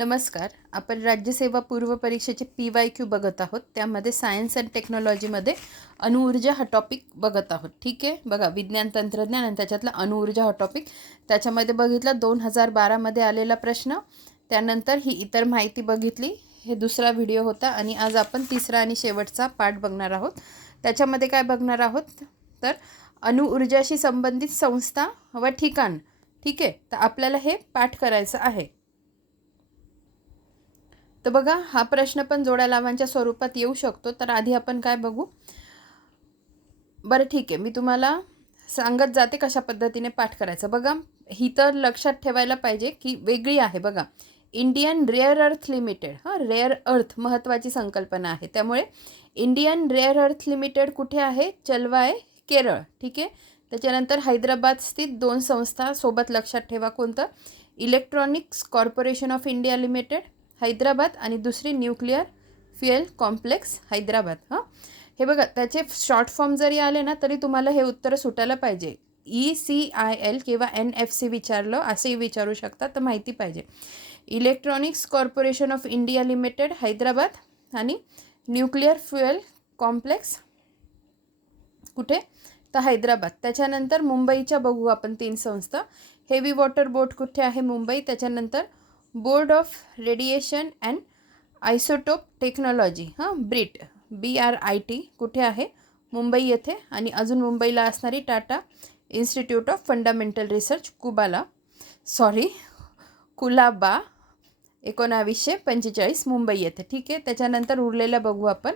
नमस्कार. आपण राज्यसेवा पूर्व परीक्षेचे पी वाय क्यू बघत आहोत. त्यामध्ये सायन्स अँड टेक्नॉलॉजीमध्ये अणुऊर्जा हा टॉपिक बघत आहोत. ठीक आहे? बघा विज्ञान तंत्रज्ञान आणि त्याच्यातला अणुऊर्जा हा टॉपिक त्याच्यामध्ये बघितलं दोन हजार बारामध्ये आलेला प्रश्न. त्यानंतर ही इतर माहिती बघितली. हे दुसरा व्हिडिओ होता आणि आज आपण तिसरा आणि शेवटचा पाठ बघणार आहोत. त्याच्यामध्ये काय बघणार आहोत? तर अणुऊर्जाशी संबंधित संस्था व ठिकाण. ठीक आहे? तर आपल्याला हे पाठ करायचं आहे. तर बघा हा प्रश्न पण जोड्या लाभांच्या स्वरूपात येऊ शकतो. तर आधी आपण काय बघू? बरं ठीक आहे. मी तुम्हाला सांगत जाते कशा पद्धतीने पाठ करायचं. बघा ही तर लक्षात ठेवायला पाहिजे की वेगळी आहे. बघा इंडियन रेअर अर्थ लिमिटेड. हां रेअर अर्थ महत्त्वाची संकल्पना आहे. त्यामुळे इंडियन रेअर अर्थ लिमिटेड कुठे आहे? चलवाय केरळ. ठीक आहे? त्याच्यानंतर हैदराबाद स्थित दोन संस्था सोबत लक्षात ठेवा कोणतं? Electronics corporation of India limited Hyderabad आणि दुसरी न्यूक्लिअर फ्युएल कॉम्प्लेक्स हैदराबाद हां? हे बघा त्याचे शॉर्ट फॉर्म जरी आले ना तरी तुम्हाला हे उत्तर सुटायला पाहिजे. ई सी आय एल किंवा एन एफ सी विचारलं असंही विचारू शकता तर माहिती पाहिजे. Electronics corporation of India limited Hyderabad आणि न्यूक्लिअर फ्युएल कॉम्प्लेक्स कुठे? तर हैदराबाद. त्याच्यानंतर मुंबईच्या बघू आपण तीन संस्था. हेवी वॉटर बोट कुठे आहे? मुंबई. त्याच्यानंतर board of radiation and isotope technology हां BRIT B R I T कुठे आहे? मुंबई येथे. आणि अजून मुंबईला असणारी Tata institute of fundamental research कुबाला. Sorry Colaba एकोणावीसशे पंचेचाळीस मुंबई येथे. ठीक आहे त्याच्यानंतर उरलेल्या बघू आपण.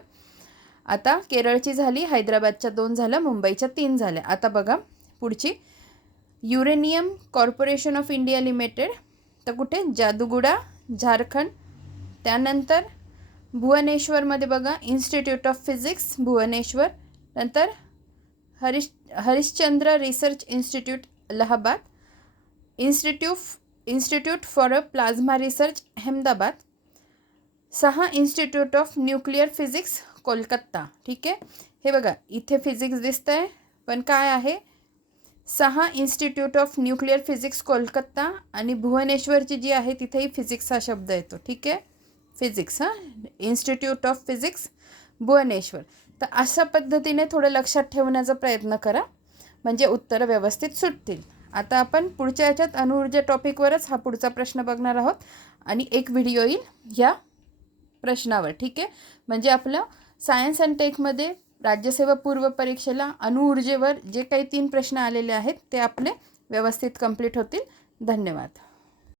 आता केरळची झाली हैदराबादच्या दोन झाल्या मुंबईच्या तीन झाल्या. आता बघा पुढची. Uranium corporation of India limited तर कुठे? जादूगुडा झारखंड. त्यानंतर भुवनेश्वरमध्ये बघा इन्स्टिट्यूट ऑफ फिजिक्स भुवनेश्वर. नंतर Harish Harishchandra research institute Allahabad. Institute institute for a plasma research Ahmedabad. Saha institute of nuclear physics Kolkata. ठीक आहे? हे बघा इथे फिजिक्स दिसतं आहे पण काय आहे? Saha institute of nuclear physics Kolkata आणि भुवनेश्वरची जी आहे तिथेही फिजिक्स हा शब्द येतो. ठीक आहे? फिजिक्स हां? Institute of physics Bhubaneswar. तर अशा पद्धतीने थोडं लक्षात ठेवण्याचा प्रयत्न करा. म्हणजे उत्तरं व्यवस्थित सुटतील. आता आपण पुढच्या याच्यात अणुऊर्जा टॉपिकवरच हा पुढचा प्रश्न बघणार आहोत. आणि एक व्हिडिओ येईल या प्रश्नावर. ठीक आहे? म्हणजे आपलं सायन्स अँड टेकमध्ये राज्यसेवा पूर्व परीक्षेला अणुऊर्जेवर जे काही तीन प्रश्न आलेले आहेत ते आपले व्यवस्थित कंप्लीट होतील. धन्यवाद.